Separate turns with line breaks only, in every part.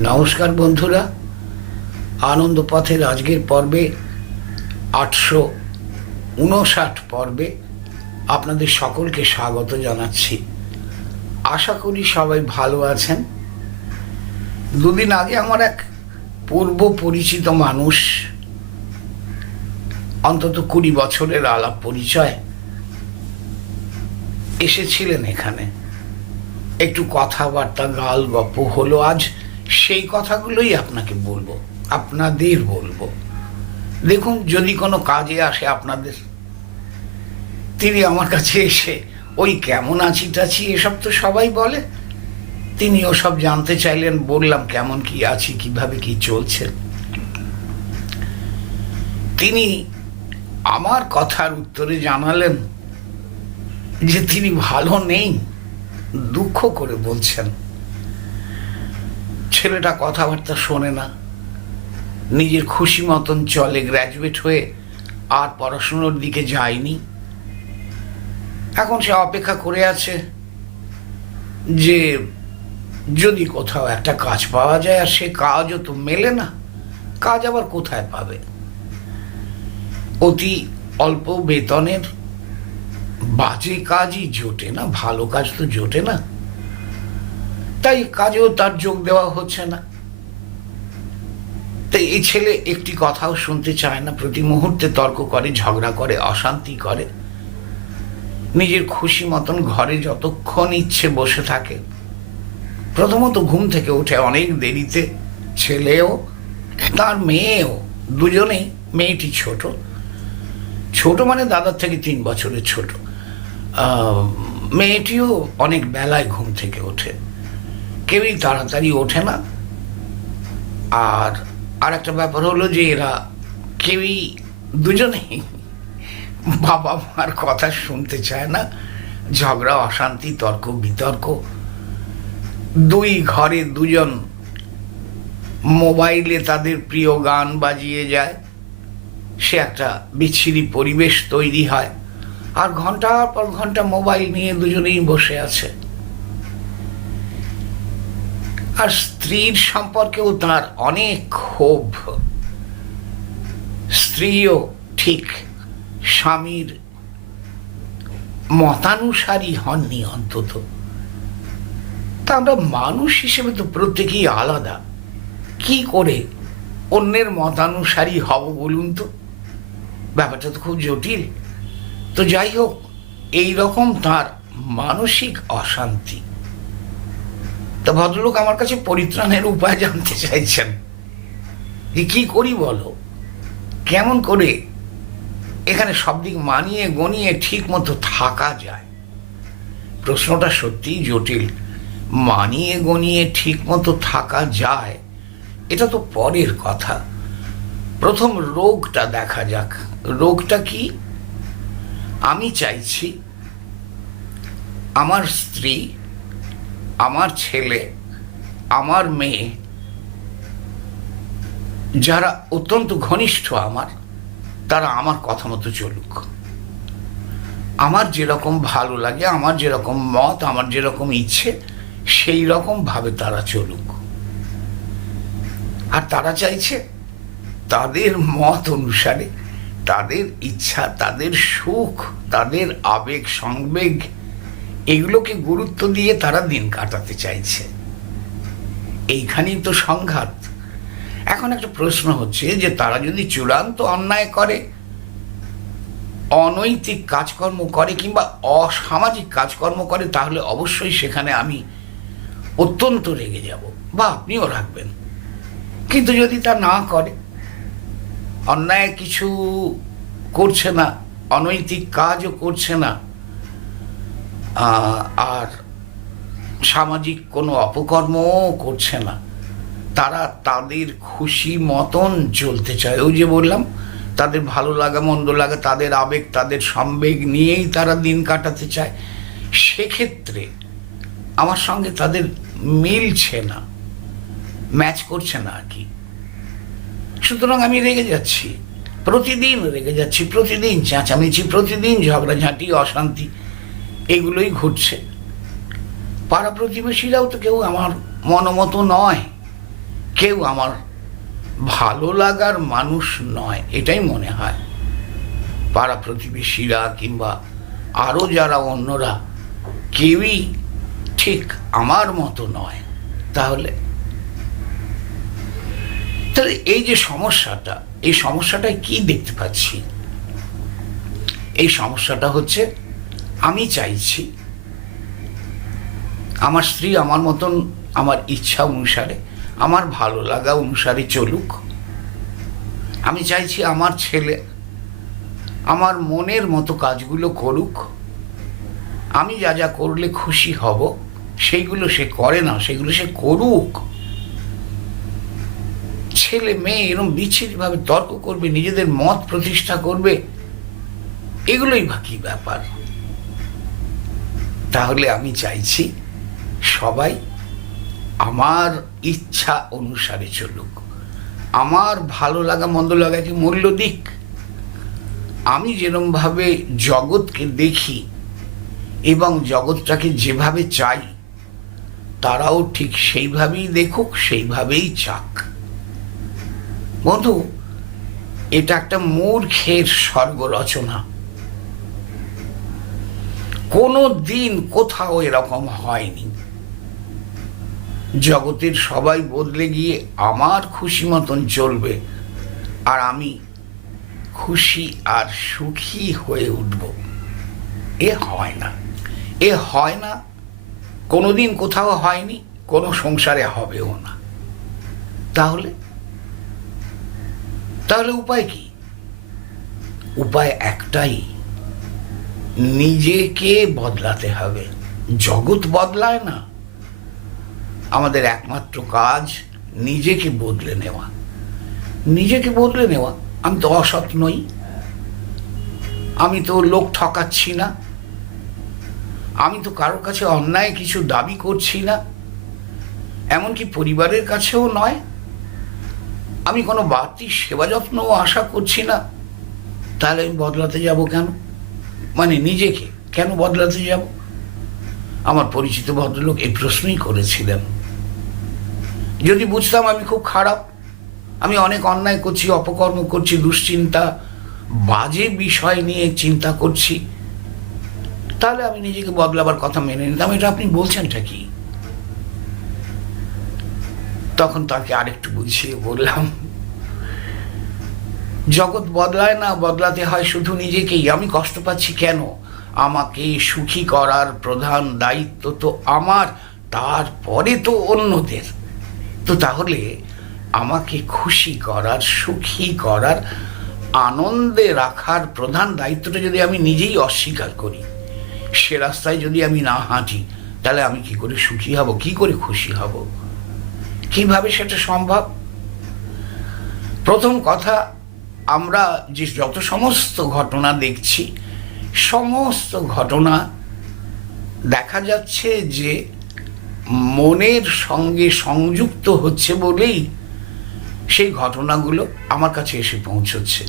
নমস্কার বন্ধুরা। আনন্দ পথের আজকের পর্বে আটশো উনষাট পর্বে আপনাদের সকলকে স্বাগত জানাচ্ছি। আশা করি সবাই ভালো আছেন। দুদিন আগে আমার এক পূর্ব পরিচিত মানুষ, অন্তত কুড়ি বছরের আলাপ পরিচয়, এসেছিলেন এখানে। একটু কথাবার্তা গাল গপ্প হলো আজ। সেই কথাগুলোই আপনাকে বলব, আপনাদের বলব। দেখুন, যদি কোনো কাজে আসে আপনাদের, তিনি আমার কাছে এসে, ওই কেমন আছি টাছি এসব তো সবাই বলে। তিনি ওসব জানতে চাইলেন, বললাম, কেমন কি আছি, কীভাবে কি চলছে? তিনি আমার কথার উত্তরে জানালেন যে তিনি ভালো নেই, দুঃখ করে বলছেন। ছেলেটা কথাবার্তা শোনে না। নিজের খুশি মতন চলে গ্র্যাজুয়েট হয়ে আর পড়াশুনোর দিকে যায়নি। এখন সে অপেক্ষা করে আছে যে যদি কোথাও একটা কাজ পাওয়া যায় আর সে কাজও তো মেলে না, কাজ আবার কোথায় পাবে? অতি অল্প বেতনের বাজে কাজই জোটে না, ভালো কাজ তো জোটে না। তাই কাজেও তার যোগ দেওয়া হচ্ছে না। তাই এই ছেলে একটি কথাও শুনতে চায় না, প্রতি মুহূর্তে তর্ক করে, ঝগড়া করে, অশান্তি করে। নিজের খুশি মতন ঘরে যতক্ষণ ইচ্ছে বসে থাকে। প্রথমত ঘুম থেকে উঠে অনেক দেরিতে ছেলেও, তার মেয়েও, দুজনেই, মেয়েটি ছোট। ছোট মানে দাদার থেকে তিন বছরের ছোট। মেয়েটিও অনেক বেলায় ঘুম থেকে ওঠে। কেউই তাড়াতাড়ি ওঠে না। আর আর একটা ব্যাপার হলো যে এরা কেউই দুজনেই বাবা মার কথা শুনতে চায় না। ঝগড়া, অশান্তি, তর্ক, বিতর্ক। দুই ঘরে দুজন মোবাইলে তাদের প্রিয় গান বাজিয়ে যায়। সে একটা বিচ্ছিরি পরিবেশ তৈরি হয়। আর ঘণ্টার পর ঘণ্টা মোবাইল নিয়ে দুজনেই বসে আছে। আর স্ত্রীর সম্পর্কেও তার অনেক ক্ষোভ। স্ত্রীও ঠিক স্বামীর মতানুসারী হননি অন্তত। তা আমরা মানুষ হিসেবে তো প্রত্যেকেই আলাদা। কি করে অন্যের মতানুসারী হব বলুন তো? ব্যাপারটা তো খুব জটিল। তো যাই হোক এই রকম তার মানসিক অশান্তি। তা ভদ্রলোক আমার কাছে পরিত্রাণের উপায় জানতে চাইছেন। যে কি করি বলো? কেমন করে এখানে সব দিক মানিয়ে গনিয়ে ঠিক মতো থাকা যায়? প্রশ্নটা সত্যিই জটিল। মানিয়ে গনিয়ে ঠিক মতো থাকা যায়? এটা তো পরের কথা। প্রথম রোগটা দেখা যাক। রোগটা কি? আমি চাইছি আমার স্ত্রী আমার ছেলে, আমার মেয়ে, যারা অত্যন্ত ঘনিষ্ঠ আমার, তারা আমার কথা মতো চলুক। আমার যেরকম ভালো লাগে, আমার যেরকম মত, আমার যেরকম ইচ্ছে, সেই রকম ভাবে তারা চলুক। আর তারা চাইছে তাদের মত অনুসারে, তাদের ইচ্ছা, তাদের সুখ, তাদের আবেগ, সংবেগ এগুলোকে গুরুত্ব দিয়ে তারা দিন কাটাতে চাইছে। এইখানেই তো সংঘাত। এখন একটা প্রশ্ন হচ্ছে যে তারা যদি চূড়ান্ত অন্যায় করে, অনৈতিক কাজকর্ম করে কিংবা অসামাজিক কাজকর্ম করে, তাহলে অবশ্যই সেখানে আমি অত্যন্ত রেগে যাব। বা আপনিও রাখবেন। কিন্তু যদি তা না করে, অন্যায় কিছু করছে না, অনৈতিক কাজও করছে না আর সামাজিক কোনো অপকর্মও করছে না। তারা তাদের খুশি মতন চলতে চায়। ওই যে বললাম, তাদের ভালো লাগা, মন্দ লাগা, তাদের আবেগ, তাদের সম্বেগ নিয়েই তারা দিন কাটাতে চায়। সেক্ষেত্রে আমার সঙ্গে তাদের মিলছে না, ম্যাচ করছে না আর কি। সুতরাং আমি রেগে যাচ্ছি, প্রতিদিন রেগে যাচ্ছি, প্রতিদিন চেঁচামেচি, প্রতিদিন ঝগড়াঝাঁটি, অশান্তি। এগুলোই ঘটছে। পাড়া প্রতিবেশীরাও তো কেউ আমার মনমতো নয়। কেউ আমার ভালো লাগার মানুষ নয়, এটাই মনে হয়। পাড়া প্রতিবেশীরা কিংবা আরও যারা অন্যরা কেউই ঠিক আমার মতো নয়। তাহলে তাহলে এই যে সমস্যাটা, এই সমস্যাটায় কি দেখতে পাচ্ছি? এই সমস্যাটা হচ্ছে আমি চাইছি, আমার স্ত্রী আমার মতন আমার ইচ্ছা অনুসারে, আমার ভালো লাগা অনুসারে চলুক। আমি চাইছি আমার ছেলে আমার মনের মতো কাজগুলো করুক। আমি যা যা করলে খুশি হব, সেইগুলো সে করে না, সেগুলো সে করুক। ছেলে মেয়ে এরম বিচ্ছিরিভাবে তর্ক করবে, নিজেদের মত প্রতিষ্ঠা করবে, এগুলোই বা কি ব্যাপার? তাহলে আমি চাইছি সবাই আমার ইচ্ছা অনুসারে চলুক। আমার ভালো লাগা, মন্দ লাগাকে মূল্য দিক? আমি যেরমভাবে জগৎকে দেখি এবং জগৎটাকে যেভাবে চাই, তারাও ঠিক সেইভাবেই দেখুক, সেইভাবেই চাক। বন্ধু, এটা একটা মূর্খের স্বর্গ রচনা কোনো দিন কোথাও এরকম হয়নি। জগতের সবাই বদলে গিয়ে আমার খুশি মতন চলবে আর আমি খুশি আর সুখী হয়ে উঠব। এ হয় না। এ হয় না, কোনোদিন কোথাও হয়নি, কোনো সংসারে হবেও না। তাহলে? তাহলে উপায় কি? উপায় একটাই। নিজেকে বদলাতে হবে। জগৎ বদলায় না। আমাদের একমাত্র কাজ নিজেকে বদলে নেওয়া। নিজেকে বদলে নেওয়া। আমি তো অসৎ নই। আমি তো লোক ঠকাচ্ছি না। আমি তো কারোর কাছে অন্যায় কিছু দাবি করছি না। এমনকি পরিবারের কাছেও নয়। আমি কোনো বাড়তি সেবা যত্নও আশা করছি না। তাহলে আমি বদলাতে যাব কেন? মানে নিজেকে কেন বদলাতে যাব? আমার পরিচিত ভদ্রলোক এই প্রশ্নই করেছিলেন। যদি বুঝতাম আমি খুব খারাপ। আমি অনেক অন্যায় করছি, অপকর্ম করছি, দুশ্চিন্তা, বাজে বিষয় নিয়ে চিন্তা করছি। তাহলে আমি নিজেকে বদলাবার কথা মেনে নিতাম। এটা আপনি বলছেনটা কি? তখন তাকে আরেকটু বুঝিয়ে বললাম জগৎ বদলায় না, বদলাতে হয় শুধু নিজেকেই। আমি কষ্ট পাচ্ছি কেন? আমাকে সুখী করার প্রধান দায়িত্ব তো আমার, তারপরে তো অন্যদের। তো তাহলে আমাকে খুশি করার, সুখী করার, আনন্দে রাখার প্রধান দায়িত্বটা যদি আমি নিজেই অস্বীকার করি, সে রাস্তায় যদি আমি না হাঁটি, তাহলে আমি কি করে সুখী হব? কি করে খুশি হব? কীভাবে সেটা সম্ভব? প্রথম কথা আমরা যে যত সমস্ত ঘটনা দেখছি, সমস্ত ঘটনা দেখা যাচ্ছে যে মনের সঙ্গে সংযুক্ত হচ্ছে বলেই সেই ঘটনাগুলো আমার কাছে এসে পৌঁছচ্ছে।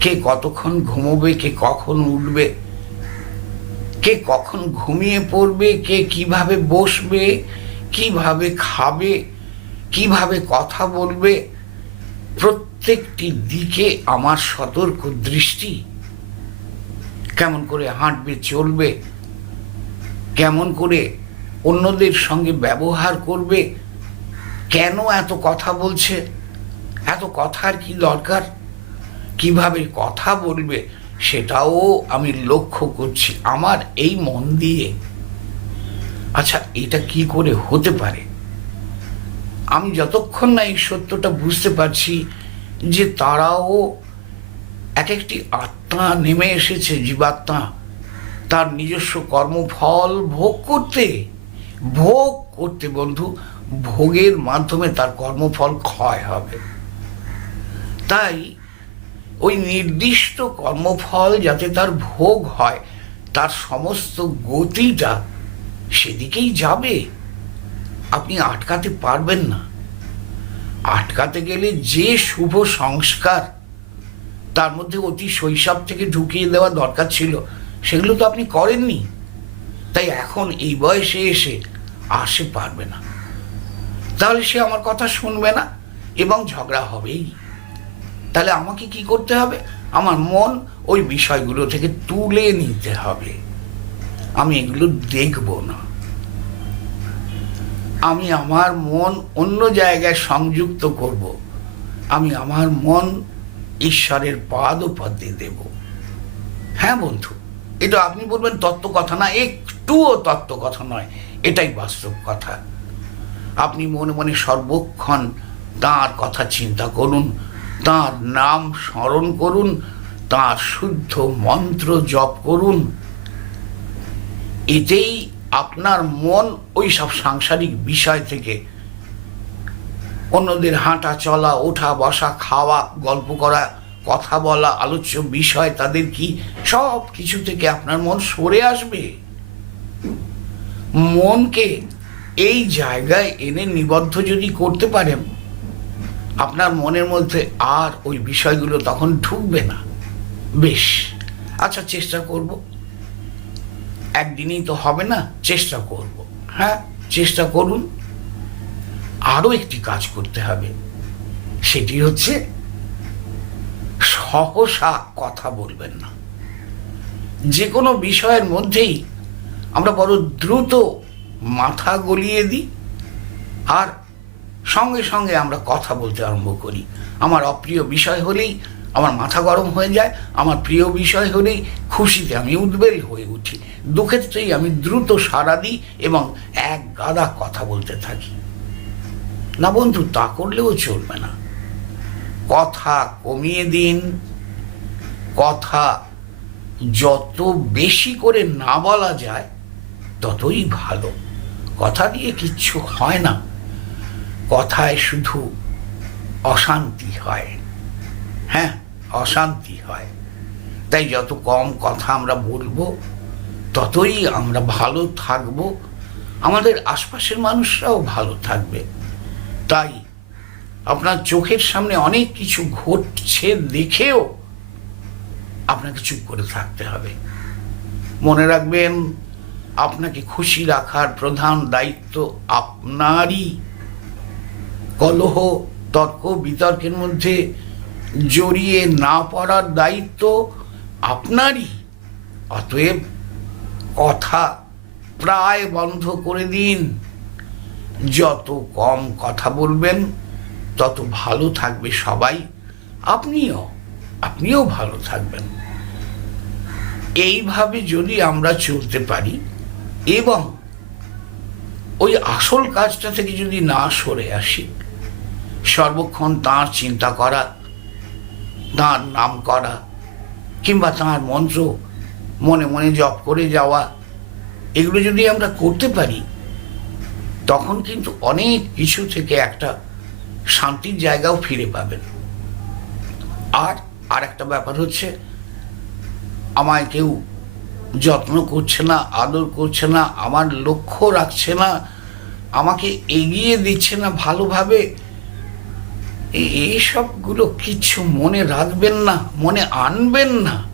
কে কতক্ষণ ঘুমোবে, কে কখন উঠবে, কে কখন ঘুমিয়ে পড়বে, কে কীভাবে বসবে, কীভাবে খাবে, কীভাবে কথা বলবে প্রত্যেকটি দিকে আমার সতর্ক দৃষ্টি। কেমন করে হাঁটবে, চলবে, কেমন করে অন্যদের সঙ্গে ব্যবহার করবে, কেন এত কথা বলছে, এত কথার কি দরকার, কীভাবে কথা বলবে, সেটাও আমি লক্ষ্য করছি আমার এই মন দিয়ে। আচ্ছা এটা কি করে হতে পারে? আমি যতক্ষণ না এই সত্যটা বুঝতে পারছি যে তারাও এক একটি আত্মা নেমে এসেছে, জীবাত্মা। তার নিজস্ব কর্মফল ভোগ করতে ভোগ করতে বন্ধু, ভোগের মাধ্যমে তার কর্মফল ক্ষয় হবে। তাই ওই নির্দিষ্ট কর্মফল যাতে তার ভোগ হয়, তার সমস্ত গতিটা সেদিকেই যাবে। আপনি আটকাতে পারবেন না। আটকাতে গেলে যে শুভ সংস্কার তার মধ্যে অতি শৈশব থেকে ঢুকিয়ে দেওয়া দরকার ছিল, সেগুলো তো আপনি করেননি। তাই এখন এই বয়সে এসে আসে পারবে না। তাহলে সে আমার কথা শুনবে না এবং ঝগড়া হবেই। তাহলে আমাকে কি করতে হবে? আমার মন ওই বিষয়গুলো থেকে তুলে নিতে হবে। আমি এগুলো দেখব না। আমি আমার মন অন্য জায়গায় সংযুক্ত করব। আমি আমার মন ঈশ্বরের পাদ পদে দেব। হ্যাঁ বন্ধু, এটা আপনি বলবেন তত্ত্ব কথা না, একটুও তত্ত্ব কথা নয়, এটাই বাস্তব কথা। আপনি মনে মনে সর্বক্ষণ তাঁর কথা চিন্তা করুন, তাঁর নাম স্মরণ করুন, তাঁর শুদ্ধ মন্ত্র জপ করুন। এতেই আপনার মন ওই সব সাংসারিক বিষয় থেকে অন্যদের হাঁটা চলা, ওঠা, বসা, খাওয়া, গল্প করা, কথা বলা, আলোচ্য বিষয়, তাদের কি সব কিছু থেকে আপনার মন সরে আসবে? মনকে এই জায়গায় এনে নিবদ্ধ যদি করতে পারেন, আপনার মনের মধ্যে আর ওই বিষয়গুলো তখন ঢুকবে না। বেশ আচ্ছা চেষ্টা করব। একদিনই তো হবে না, চেষ্টা করব। হ্যাঁ চেষ্টা করুন। আরও একটি কাজ করতে হবে। সেটি হচ্ছে সহসা কথা বলবেন না। যে কোনো বিষয়ের মধ্যেই আমরা বড় দ্রুত মাথা গলিয়ে দিই আর সঙ্গে সঙ্গে আমরা কথা বলতে আরম্ভ করি। আমার অপ্রিয় বিষয় হলেই আমার মাথা গরম হয়ে যায়, আমার প্রিয় বিষয় হলেই খুশিতে আমি উদ্বেল হয়ে উঠি। দুঃখেত্রেই আমি দ্রুত সাড়া দিই এবং এক গাদা কথা বলতে থাকি। না বন্ধু, তা করলেও চলবে না। কথা কমিয়ে দিন, কথা যত বেশি করে না বলা যায়, ততই ভালো। কথা দিয়ে কিচ্ছু হয় না। কথায় শুধু অশান্তি হয়। হ্যাঁ অশান্তি হয়। তাই যত কম কথা আমরা বলব, ততই আমরা ভালো থাকব। আমাদের আশপাশের মানুষরাও ভালো থাকবে। তাই আপনার চোখের সামনে অনেক কিছু ঘটছে দেখেও আপনাকে চুপ করে থাকতে হবে। মনে রাখবেন, আপনাকে খুশি রাখার প্রধান দায়িত্ব আপনারই। কলহ, তর্ক, বিতর্কের মধ্যে জড়িয়ে না পড়ার দায়িত্ব আপনারই। অতএব কথা প্রায় বন্ধ করে দিন। যত কম কথা বলবেন, তত ভালো থাকবে সবাই। আপনিও আপনিও ভালো থাকবেন। এইভাবে যদি আমরা চলতে পারি এবং ওই আসল কাজটা থেকে যদি না সরে আসি, সর্বক্ষণ তাঁর চিন্তা করা তাঁর নাম করা, কিংবা তাঁর মন্ত্র মনে মনে জপ করে যাওয়া, এগুলো যদি আমরা করতে পারি, তখন কিন্তু অনেক কিছু থেকে একটা শান্তির জায়গাও ফিরে পাবেন। আর আর একটা ব্যাপার হচ্ছে, আমায় কেউ যত্ন করছে না, আদর করছে না, আমার লক্ষ্য রাখছে না, আমাকে এগিয়ে দিচ্ছে না ভালোভাবে এইসবগুলো কিছু মনে রাখবেন না, মনে আনবেন না।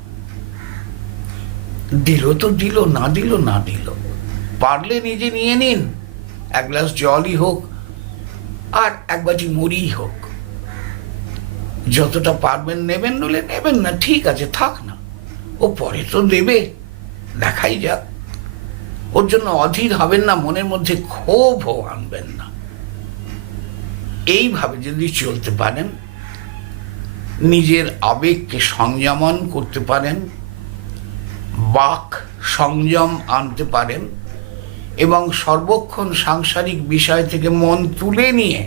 দিল তো দিল, না দিল না দিল। পারলে নিজে নিয়ে নিন, এক গ্লাস জলই হোক, আর এক বাজি মুড়িই হোক। যতটা পারবেন নেবেন নলে নেবেন না, ঠিক আছে, থাক না। ও পরে তো দেবে, দেখাই যাক। ওর জন্য অধীর হবেন না, মনের মধ্যে ক্ষোভও আনবেন না। এইভাবে যদি চলতে পারেন, নিজের আবেগকে সংযমন করতে পারেন, বাক সংযম আনতে পারেন এবং সর্বক্ষণ সাংসারিক বিষয় থেকে মন তুলে নিয়ে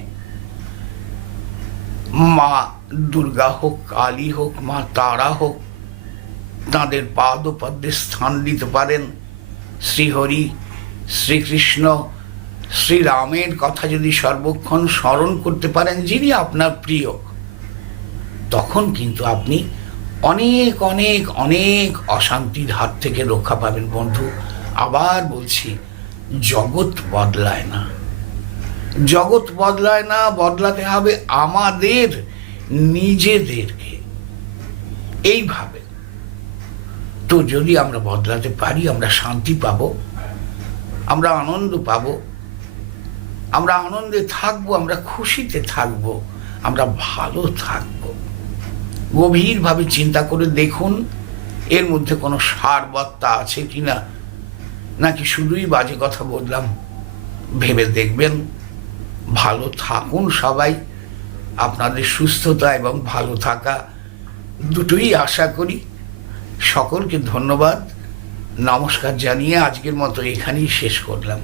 মা দুর্গা হোক, কালী হোক, মা তারা হোক, তাঁদের পাদপদ্মে স্থান দিতে পারেন। শ্রীহরি, শ্রীকৃষ্ণ শ্রীরামের কথা যদি সর্বক্ষণ স্মরণ করতে পারেন, যিনি আপনার প্রিয়, তখন কিন্তু আপনি অনেক অনেক অনেক অশান্তির হাত থেকে রক্ষা পাবেন। বন্ধু, আবার বলছি, জগৎ বদলায় না। জগৎ বদলায় না, বদলাতে হবে আমাদের, নিজেদেরকে। এইভাবে। তো যদি আমরা বদলাতে পারি, আমরা শান্তি পাবো, আমরা আনন্দ পাবো আমরা আনন্দে থাকব, আমরা খুশিতে থাকব, আমরা ভালো থাকব। গভীরভাবে চিন্তা করে দেখুন, এর মধ্যে কোনো সারবত্তা আছে কি না নাকি শুধুই বাজে কথা বললাম? ভেবে দেখবেন, ভালো থাকুন সবাই, আপনাদের সুস্থতা এবং ভালো থাকা দুটোই আশা করি। সকলকে ধন্যবাদ। নমস্কার জানিয়ে আজকের মতো এখানেই শেষ করলাম।